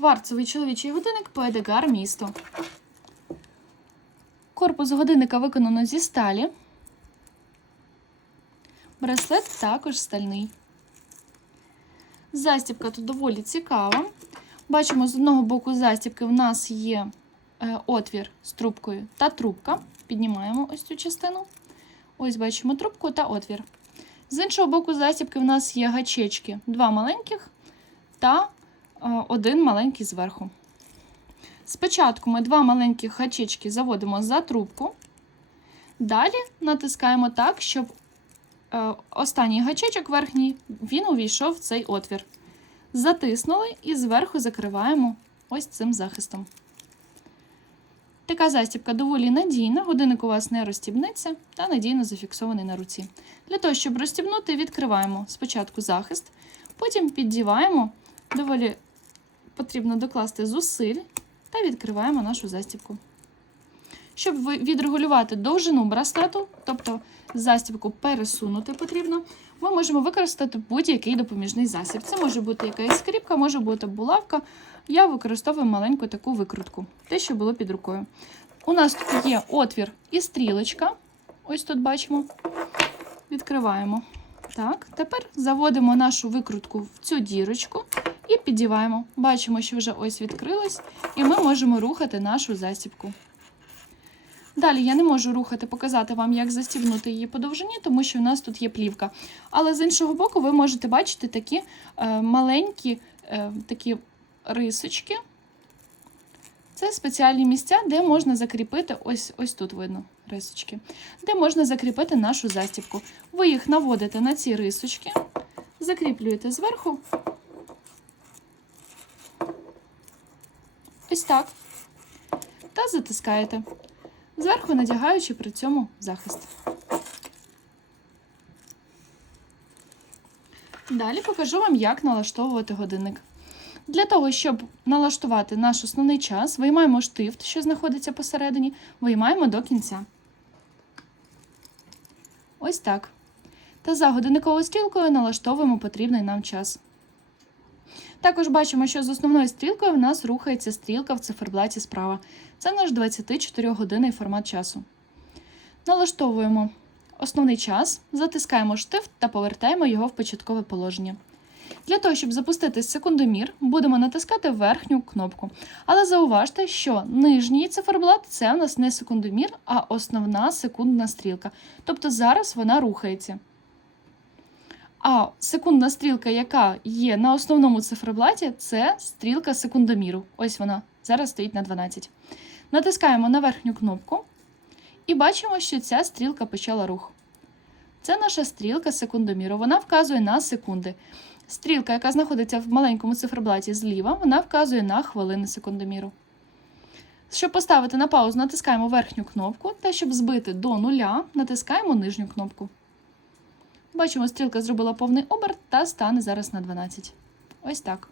Кварцевий чоловічий годинник Педегар місто. Корпус годинника виконано зі сталі. Браслет також стальний. Застібка тут доволі цікава. Бачимо, з одного боку застібки в нас є е, отвір з трубкою та трубка. Піднімаємо ось цю частину. Ось бачимо трубку та отвір. З іншого боку, застібки в нас є гачечки. Два маленьких та Е, один маленький зверху. Спочатку ми два маленькі хачечки заводимо за трубку. Далі натискаємо так, щоб е, останній гачечок верхній він увійшов в цей отвір. Затиснули і зверху закриваємо ось цим захистом. Така застібка доволі надійна, годинник у вас не розстібнеться та надійно зафіксований на руці. Для того, щоб розстібнути, відкриваємо спочатку захист, потім піддіваємо доволі потрібно докласти зусиль та відкриваємо нашу застібку. Щоб відрегулювати довжину браслету, тобто застібку пересунути потрібно, ми можемо використати будь-який допоміжний засіб. Це може бути якась скріпка, може бути булавка. Я використовую маленьку таку викрутку, те, що було під рукою. У нас тут є отвір і стрілочка. Ось тут бачимо, відкриваємо. Так, Тепер заводимо нашу викрутку в цю дірочку і підіваємо, Бачимо, що вже ось відкрилось, і ми можемо рухати нашу застібку. Далі я не можу рухати, показати вам, як застібнути її по довжині, тому що у нас тут є плівка. Але з іншого боку, ви можете бачити такі е, маленькі е, такі рисочки. Це спеціальні місця, де можна закріпити, ось ось тут видно рисочки, де можна закріпити нашу застібку. Ви їх наводите на ці рисочки, закріплюєте зверху Ось так. Та затискаєте. Зверху надягаючи при цьому захист. Далі покажу вам, як налаштовувати годинник. Для того, щоб налаштувати наш основний час, виймаємо штифт, що знаходиться посередині, виймаємо до кінця. Ось так. Та за годинниковою стрілкою налаштовуємо потрібний нам час. Також бачимо, що з основною стрілкою в нас рухається стрілка в циферблаті справа. Це наш 24-годинний формат часу. Налаштовуємо основний час, затискаємо штифт та повертаємо його в початкове положення. Для того, щоб запустити секундомір, будемо натискати верхню кнопку. Але зауважте, що нижній циферблат це в нас не секундомір, а основна секундна стрілка. Тобто зараз вона рухається. А секундна стрілка, яка є на основному цифроблаті, це стрілка секундоміру. Ось вона. Зараз стоїть на 12. Натискаємо на верхню кнопку і бачимо, що ця стрілка почала рух. Це наша стрілка секундоміру. Вона вказує на секунди. Стрілка, яка знаходиться в маленькому циферблаті зліва, вона вказує на хвилини секундоміру. Щоб поставити на паузу, натискаємо верхню кнопку та щоб збити до нуля, натискаємо нижню кнопку. Бачимо, стрілка зробила повний оберт та стане зараз на 12. Ось так.